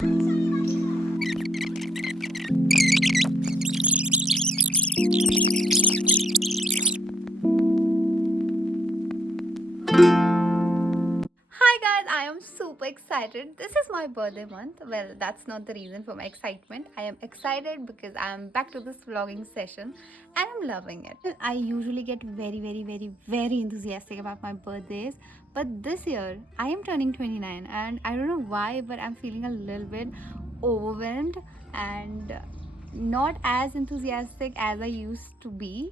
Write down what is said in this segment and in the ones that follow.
Hi guys, I am super excited. This is my birthday month. Well, that's not the reason for my excitement. I am excited because I am back to this vlogging session and I'm loving it. Well, I usually get very enthusiastic about my birthdays, but this year I am turning 29 and I don't know why, but I'm feeling a little bit overwhelmed and not as enthusiastic as I used to be.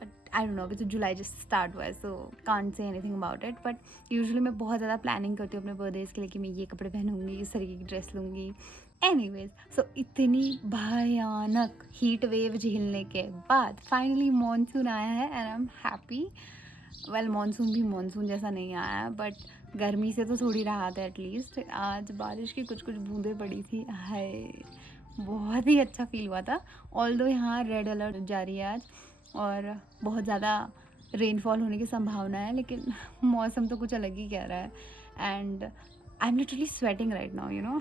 But I don't know, अभी तो जुलाई just start हुआ है so can't say anything about it. But usually मैं बहुत ज़्यादा planning करती हूँ अपने बर्थडेज़ के लिए कि मैं ये कपड़े पहनूंगी, इस तरीके की ड्रेस लूँगी. एनीवेज, सो इतनी भयानक हीट वेव झेलने के बाद फाइनली मॉनसून आया है and I am happy. Well, monsoon भी मॉनसून जैसा नहीं आया है बट गर्मी से तो थोड़ी राहत है एटलीस्ट. आज बारिश की कुछ कुछ बूंदें पड़ी थी. हाय, बहुत ही अच्छा फील हुआ था. ऑल दो यहाँ रेड अलर्ट जारी है आज और बहुत ज़्यादा रेनफॉल होने की संभावना है, लेकिन मौसम तो कुछ अलग ही कह रहा है. And I am literally sweating right now, you know.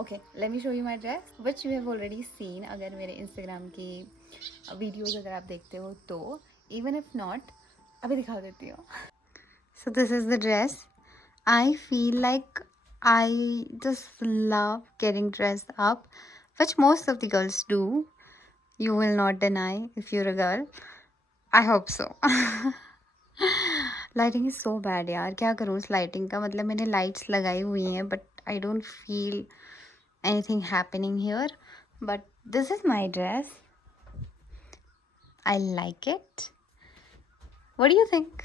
Okay, let me show you my dress which you have already seen. अगर मेरे इंस्टाग्राम की वीडियोज़ अगर आप देखते हो तो, इवन इफ नॉट, अभी दिखा देती हूँ. So this is the dress. I feel like I just love getting dressed up, which most of the girls do. You will not deny if you're a girl. I hope so. Lighting is so bad यार, क्या करूँ इस lighting का. मतलब मैंने lights लगाई हुई हैं but I don't feel anything happening here. But this is my dress. I like it. What do you think?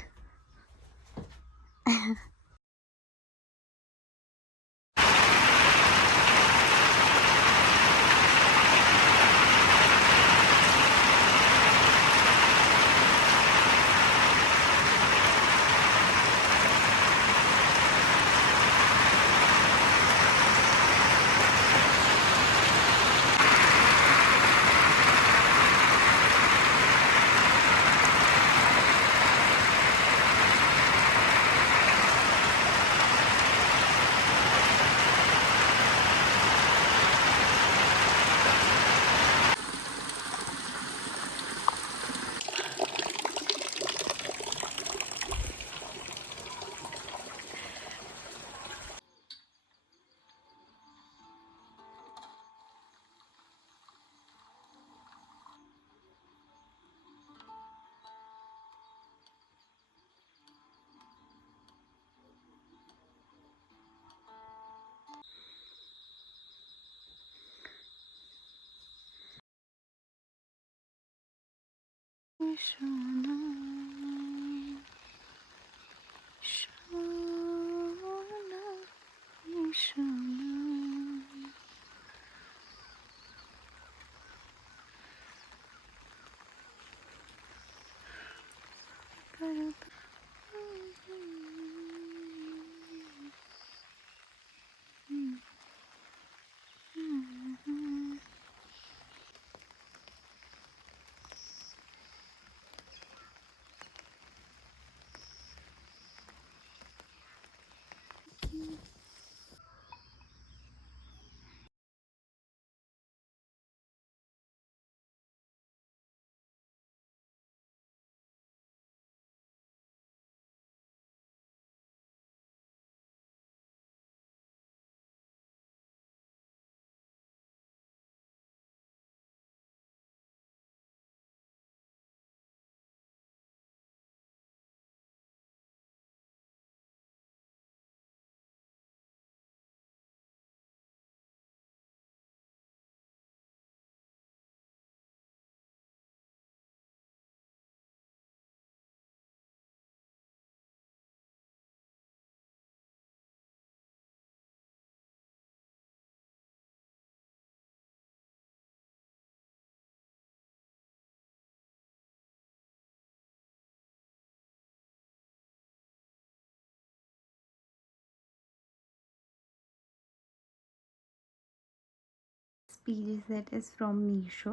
Piece set is from Meesho.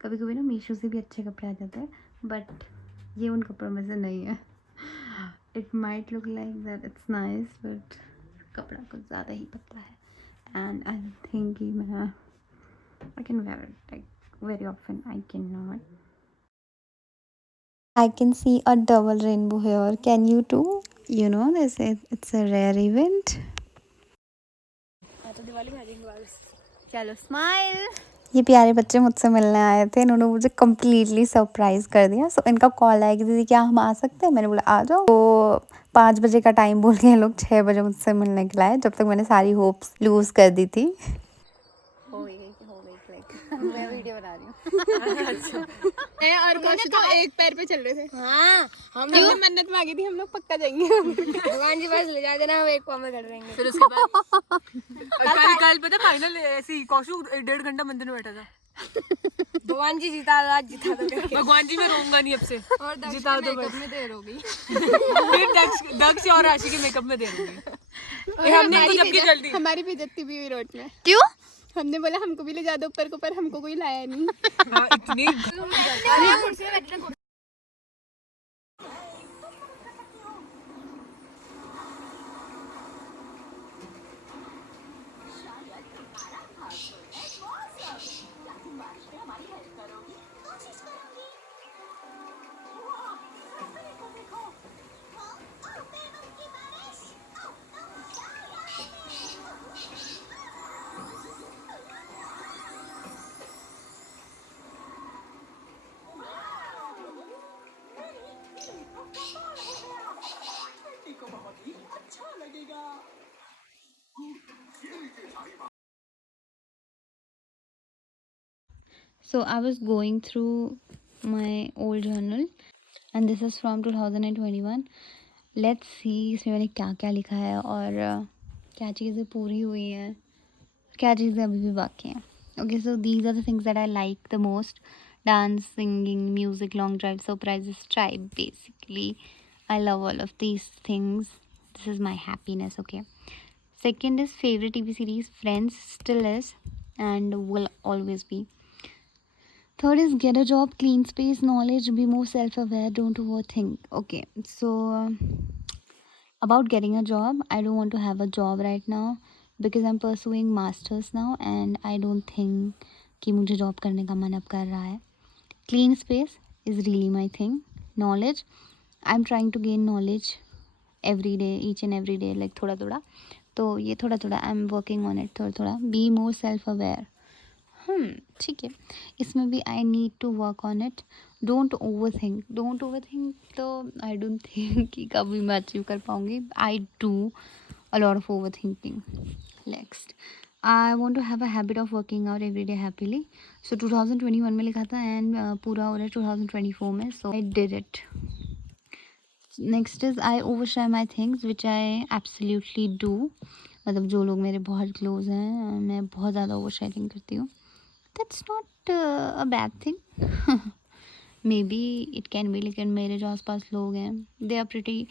कभी कभी ना मीशो से भी अच्छे कपड़े आ जाते हैं बट ये उन कपड़ों में से नहीं है. It might look like that it's nice but कपड़ा कुछ ज़्यादा ही पतला है and I think I can wear it like very often. I cannot. I can see a double rainbow here. Can you too? You know, it's a rare event. तो दिवाली में आ जाएंगे वापस। चलो स्माइल। ये प्यारे बच्चे मुझसे मिलने आए थे, इन्होंने मुझे कम्प्लीटली सरप्राइज कर दिया। सो इनका कॉल आया कि दीदी क्या हम आ सकते हैं, मैंने बोला आ जाओ। तो 5 बजे का टाइम बोल के ये लोग 6 बजे मुझसे मिलने के लाए, जब तक मैंने सारी होप्स लूज कर दी थी। हो गई मैं वीडियो बना रही हूँ। अच्छा। मैं और कौशिक तो एक पैर पे चल रहे थे। हाँ, हमने मन्नत मांगी थी हम लोग पक्का जाएंगे। भगवान जी बस ले जा देना, हम एक पाँव में खड़े रहेंगे। फिर उसके बाद कल पता फाइनल ऐसी कौशिक 1.5 घंटा मंदिर में बैठा था। भगवान जी जिता दो। भगवान जी मैं रोऊंगा नहीं अब से। और जिता दो बस। में देर हो गई। फिर दक्ष और राशि के मेकअप में देर हो गई। हमने तो जबकि जल्दी हमारी बेइज्जती भी हुई रोड में। क्यों? हमने बोला हमको भी ले जा दो ऊपर को, पर हमको कोई लाया नहीं। हाँ, इतनी So I was going through my old journal and this is from 2021. Let's see इसमें मैंने क्या क्या लिखा है और क्या चीज़ें पूरी हुई हैं, क्या चीज़ें अभी भी बाकी हैं. Okay, so these are the things that I like the most: dance, singing, music, long drive, surprises, tribe. Basically, I love all of these things. This is my happiness. Okay. Second is favorite TV series. Friends still is and will always be. Third is get a job, clean space, knowledge, be more self aware, don't overthink. Okay, so about getting a job, I don't want to have a job right now because I'm pursuing masters now and I don't think कि मुझे job करने का मन अब कर रहा है. Clean space is really my thing. Knowledge, I'm trying to gain knowledge every day, each and every day, like थोड़ा थोड़ा. तो ये थोड़ा थोड़ा I'm working on it. थोड़ा थोड़ा be more self aware. ठीक है, इसमें भी I need to work on it. Don't over think तो आई डोंट थिंक कि कभी मैं अचीव कर पाऊँगी. I do a lot of over thinking. Next, I want to have a habit of working out every day happily. So 2021 में लिखा था and पूरा हो रहा है 2024 में. So I did it. Next is I over share my things which I absolutely do. मतलब जो लोग मेरे बहुत क्लोज हैं, मैं बहुत ज़्यादा ओवर शेयरिंग करती हूँ. That's not a bad thing. Maybe it can be, लेकिन मेरे जो आसपास लोग हैं they are pretty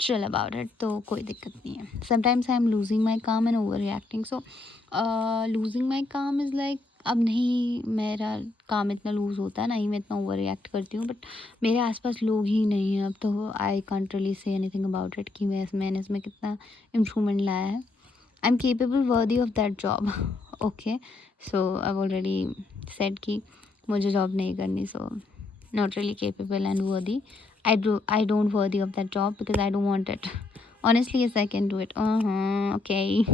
chill about it, तो कोई दिक्कत नहीं है. Sometimes I am losing my calm and overreacting. So losing my calm is like अब नहीं मेरा काम इतना लूज़ होता है, ना ही मैं इतना ओवर रिएक्ट करती हूँ. बट मेरे आसपास लोग ही नहीं हैं अब, तो I can't really say anything about it कि मैंने इसमें कितना इम्प्रूवमेंट लाया है. I am capable worthy of that job. Okay, so I already said कि मुझे जॉब नहीं करनी. So not really capable and worthy. I don't worthy of that job because I don't want it. Honestly, yes, I can do it. Okay.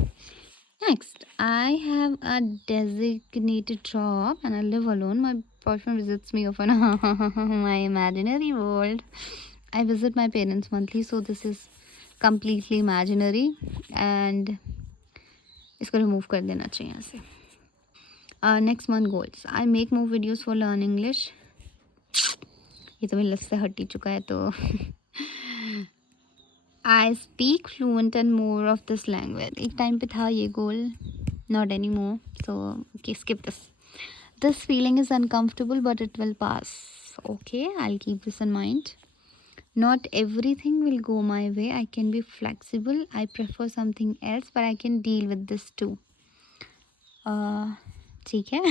Next, I have a designated job and I live alone. My boyfriend visits me often. My imaginary world. I visit my parents monthly, so this is completely imaginary. And इसको remove कर देना चाहिए यहाँ से. Next month goals, I make more videos for learn English. ये तो मेरे लफ्ज़ से हट ही चुका है. तो I speak fluent and more of this language. एक टाइम पे था ये goal, not any more. So skip this. This feeling is uncomfortable but it will pass. Okay, I'll keep this in mind. Not everything will go my way. I can be flexible. I prefer something else but I can deal with this too. ठीक है.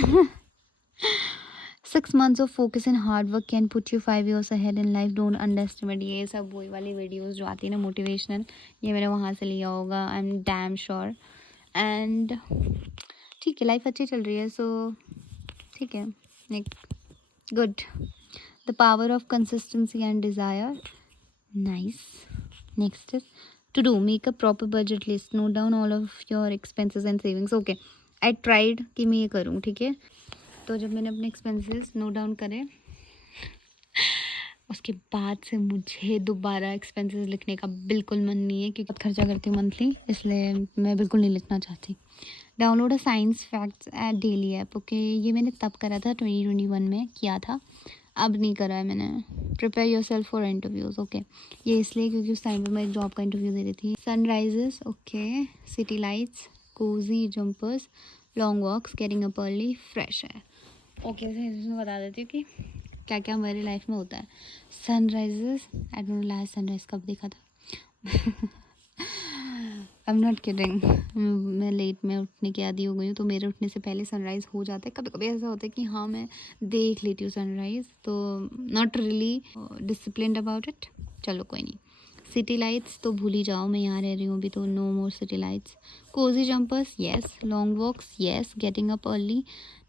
6 months of focus and hard work can put you 5 years ahead in life. Don't underestimate. ये सब वही वाली videos जो आती है ना मोटिवेशनल, ये मैंने वहाँ से लिया होगा. I am damn sure. And ठीक है, लाइफ अच्छी चल रही है, सो ठीक है, like good. The power of consistency and desire. Nice. Next is to do, make a proper budget list, note down all of your expenses and savings. Okay, I tried कि मैं ये करूँ, ठीक है. तो जब मैंने अपने expenses note down करे, उसके बाद से मुझे दोबारा एक्सपेंसेस लिखने का बिल्कुल मन नहीं है, क्योंकि खर्चा करती हूँ मंथली, इसलिए मैं बिल्कुल नहीं लिखना चाहती. Download a science facts at daily app. Okay, ये मैंने तब करा था, 2021 में किया था, अब नहीं करा है मैंने. Prepare your self for interviews. Okay, ये इसलिए क्योंकि उस टाइम पे मैं एक जॉब का इंटरव्यू दे रही थी. Sunrises. Okay, city lights, cosy jumpers, long walks, getting up early, fresh है. ओके, इसमें बता देती हूँ कि क्या क्या हमारी लाइफ में होता है. Sunrises, I don't know last sunrise कब देखा था. I am not kidding. मैं लेट में उठने की आदी हो गई हूँ, तो मेरे उठने से पहले सनराइज़ हो जाता है. कभी कभी ऐसा होता है कि हाँ मैं देख लेती हूँ सनराइज़, तो not really disciplined about it. चलो कोई नहीं. सिटी लाइट्स तो भूल ही जाओ, मैं यहाँ रह रही हूँ अभी, तो no more city lights. Cosy jumpers, yes. Long walks, yes. Getting up early,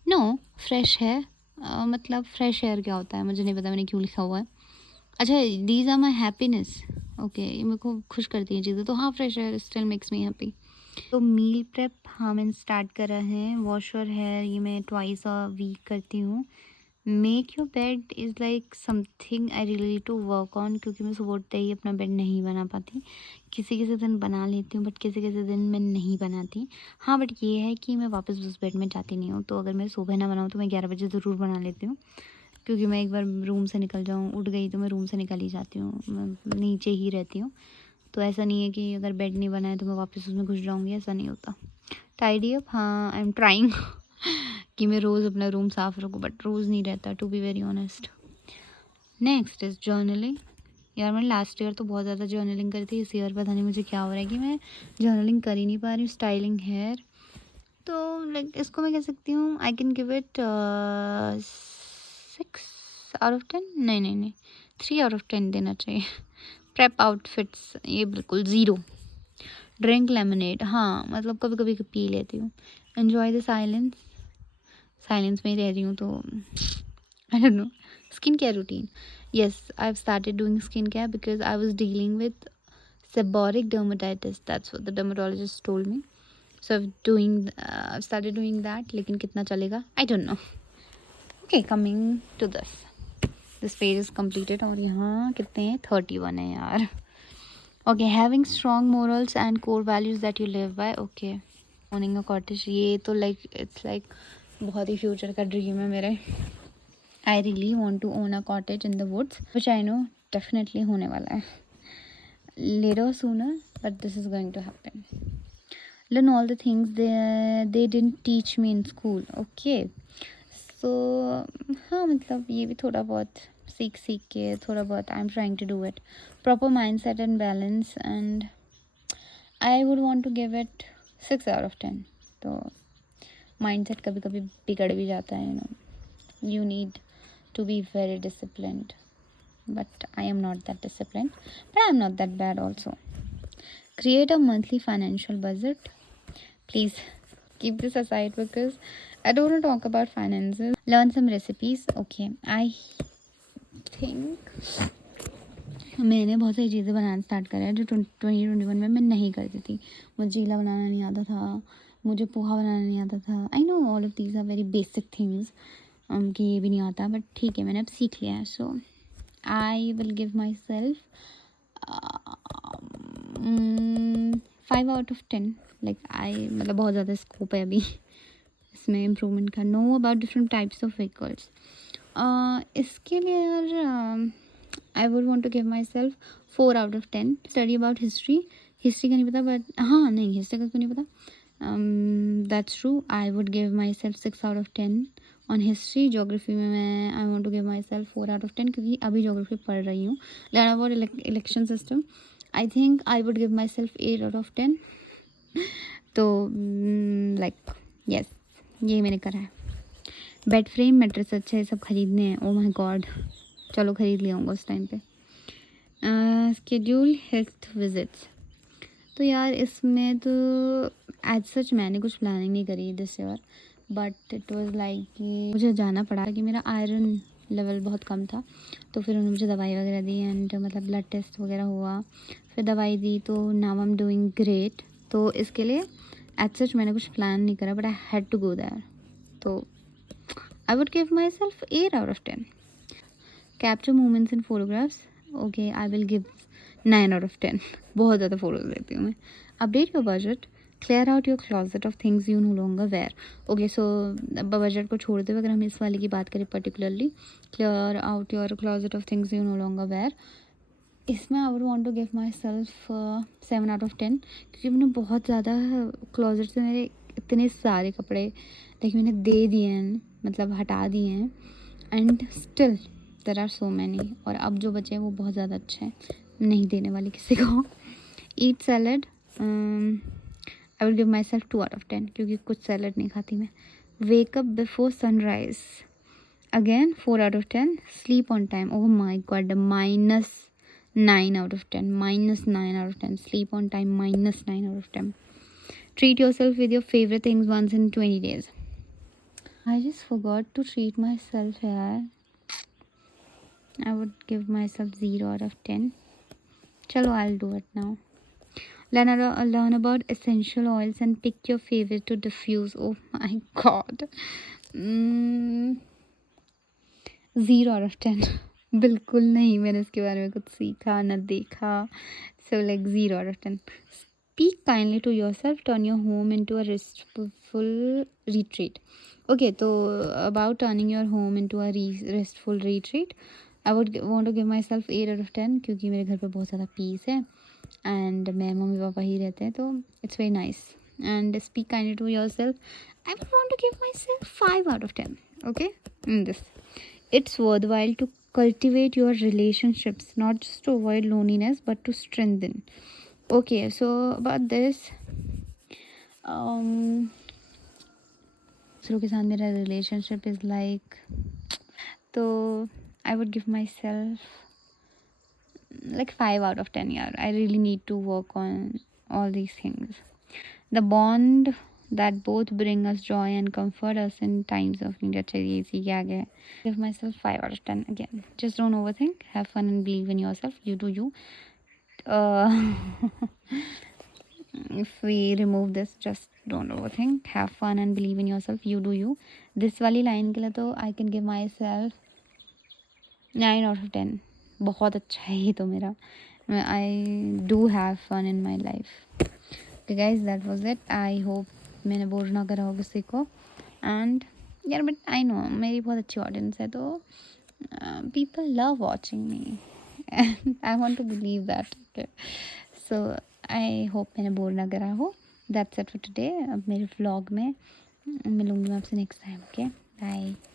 no. Fresh है, मतलब फ्रेश एयर क्या होता है मुझे नहीं पता, मैंने क्यों लिखा हुआ है. अच्छा, these are my happiness. Okay, ये मेरे को खुश करती हैं चीज़ें, तो हाँ fresh air still makes me happy. तो मील प्रेप हाँ मैंने स्टार्ट करा है. वॉश योर हेयर, ये मैं ट्वाइस अ वीक करती हूँ. Make your bed is like something I really to work on, क्योंकि मैं सुबह उठते ही अपना बेड नहीं बना पाती. किसी किसी दिन बना लेती हूँ, बट किसी किसी दिन मैं नहीं बनाती. हाँ, बट ये है कि मैं वापस उस बेड में जाती नहीं हूँ, तो अगर मैं सुबह ना बनाऊँ तो मैं 11 बजे ज़रूर बना लेती हूँ, क्योंकि मैं एक बार रूम से निकल जाऊँ, उठ गई तो मैं रूम से निकल ही जाती हूँ, मैं नीचे ही रहती हूँ. तो ऐसा नहीं है कि अगर बेड नहीं बना है तो मैं वापस उसमें घुस जाऊँगी, ऐसा नहीं होता. टाइडी अप, हाँ आई एम ट्राइंग कि मैं रोज़ अपना रूम साफ़ रखूँ, बट रोज़ नहीं रहता, to be very honest. Next is journaling. यार मैंने लास्ट ईयर तो बहुत ज़्यादा जर्नलिंग करी थी, इस ईयर पता नहीं मुझे क्या हो रहा है कि मैं जर्नलिंग कर ही नहीं पा रही हूँ. स्टाइलिंग हेयर, तो लाइक इसको मैं कह सकती हूँ आई कैन गिव इट 6/10. नहीं 3/10 देना चाहिए. प्रेप आउटफिट्स, ये बिल्कुल ज़ीरो. ड्रिंक लेमनेड, हाँ मतलब कभी कभी पी लेती हूँ. Enjoy the silence. साइलेंस में ही रह रही हूँ, तो I don't know. Skin care routine, yes, I've started doing skincare because I was dealing with seborrheic dermatitis. That's what the dermatologist told me. So I've started doing that. लेकिन कितना चलेगा I don't know. Okay, coming to this. This page is completed और यहाँ कितने हैं, 31 है यार. Okay, having strong morals and core values that you live by. Okay, owning a cottage, ये तो like it's like बहुत ही फ्यूचर का ड्रीम है मेरे. I really want to own a cottage in the woods, which I know definitely होने वाला है. Later or sooner, but this is going to happen. Learn all the things they didn't teach me in school. Okay, so हाँ मतलब ये भी थोड़ा बहुत सीख के थोड़ा बहुत I'm trying to do it. Proper mindset and balance, and I would want to give it 6/10. तो mindset कभी कभी बिगड़ भी जाता है, you need to be very disciplined, but I am not that disciplined, but I am not that bad also. Create a monthly financial budget. Please keep this aside because I don't want to talk about finances. Learn some recipes. Okay, I think मैंने बहुत सारी चीज़ें बनाना start करा है जो 2021 में मैं नहीं करती थी. मुझे चीला बनाना नहीं आता था, मुझे पोहा बनाना नहीं आता था. I know all of these are very basic things कि ये भी नहीं आता, बट ठीक है मैंने अब सीख लिया है. So I will give my self 5/10. Like I मतलब बहुत ज़्यादा स्कोप है अभी इसमें इम्प्रूवमेंट का. Know about different types of vehicles. इसके लिए यार I would want to give my self 4/10. Study about history का नहीं पता, बट हाँ नहीं हिस्ट्री का क्यों नहीं पता. That's true. I would give my self 6/10 on history. Geography में मैं I want to give my self 4/10 क्योंकि अभी जोग्राफी पढ़ रही हूँ. Learn about election system. I think I would give my self 8/10. तो लाइक यस ये मैंने करा है. बेड फ्रेम, मैट्रेस अच्छे सब खरीदने हैं. ओ माय गॉड, चलो खरीद लिया होगा उस टाइम पे. Schedule health visits. तो यार इसमें तो एज सच मैंने कुछ प्लानिंग नहीं करी this year, but it was like कि मुझे जाना पड़ा कि मेरा आयरन लेवल बहुत कम था। तो फिर उन्होंने मुझे दवाई वगैरह दी एंड मतलब ब्लड टेस्ट वगैरह हुआ, फिर दवाई दी, तो now I am doing great. तो इसके लिए एज सच मैंने कुछ प्लान नहीं करा, but I had to go there. तो I would give my self 8 out of 10. Capture moments in photographs, okay I will give 9 out of 10. बहुत ज़्यादा फ़ोटोज़ लेती हूँ मैं। Update your budget, clear out your closet of things you no longer wear. Okay so budget को छोड़ते हुए अगर हम इस वाले की बात करें particularly, clear out your closet of things you no longer wear, इसमें I would want to give my self 7 out of 10, क्योंकि मैंने बहुत ज़्यादा क्लॉजेट से मेरे इतने सारे कपड़े लाइक मैंने दे दिए हैं, मतलब हटा दिए हैं, and still there are so many, और अब जो बचे हैं वो बहुत ज़्यादा अच्छे हैं, नहीं देने वाली किसी को। Eat salad, I will give my self 2 out of 10, क्योंकि कुछ सैलड नहीं खाती मैं। Wake up before sunrise, again 4 out of 10. Sleep on time, oh my God, -9 out of 10, -9 out of 10. Sleep on time, -9 out of 10. Treat yourself with your favorite things once in 20 days. I just forgot to treat myself here. I would give myself 0 out of 10. Chalo, I'll do it now. Learn about essential oils and pick your favorite to diffuse. Oh my god. 0 out of 10. बिल्कुल नहीं, मैंने इसके बारे में कुछ सीखा ना देखा, so like 0 out of 10. Speak kindly to yourself, turn your home into a restful retreat. Okay, so about turning your home into a restful retreat, I would want to give myself 8 out of 10, क्योंकि मेरे घर पे बहुत ज़्यादा piece है and मैं mummy papa ही रहते हैं, तो it's very nice. And speak kindly to yourself, I would want to give my self 5 out of 10. Okay, this, it's worthwhile to cultivate your relationships, not just to avoid loneliness but to strengthen. Okay, so about this, दूसरों के साथ मेरा relationship is like, तो I would give my self like 5 out of 10. Yeah, I really need to work on all these things. The bond that both bring us joy and comfort us in times of need. अच्छा ये इसी के आगे है. Give myself 5 out of 10 again. Just don't overthink. Have fun and believe in yourself. You do you. If we remove this, just don't overthink. Have fun and believe in yourself. You do you. This वाली line के लिए तो I can give myself 9 out of 10. बहुत अच्छा है ये तो मेरा. I do have fun in my life. Okay guys, that was it. I hope मैंने बोर ना करा हो किसी को. And यार but I know मेरी बहुत अच्छी audience है, तो people love watching me and I want to believe that. Okay, so I hope मैंने बोर ना करा हो. That's it for today. अब मेरे vlog में मिलूँगी मैं आपसे next time. Okay, bye.